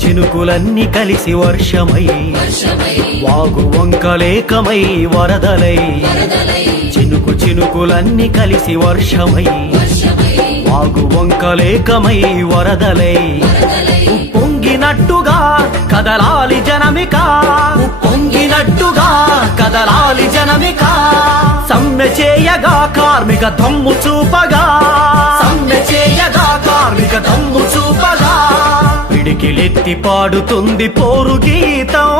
చినుకులన్నీ కలిసి వర్షమై వాగు వంకలేకమై వరదలై చినుకులన్నీ కలిసి వర్షమై వాగు వంకలేకమై వరదలై ఉప్పొంగినట్టుగా కదలాలి జనమిక ఉప్పొంగినట్టుగా కదలాలి జనమిక సమ్మె చేయగా కార్మిక దమ్ము చూపగా సమ్మె చేయగా కార్మిక దమ్ము చూపగా పిడికిలెత్తి పాడుతుంది పోరు గీతం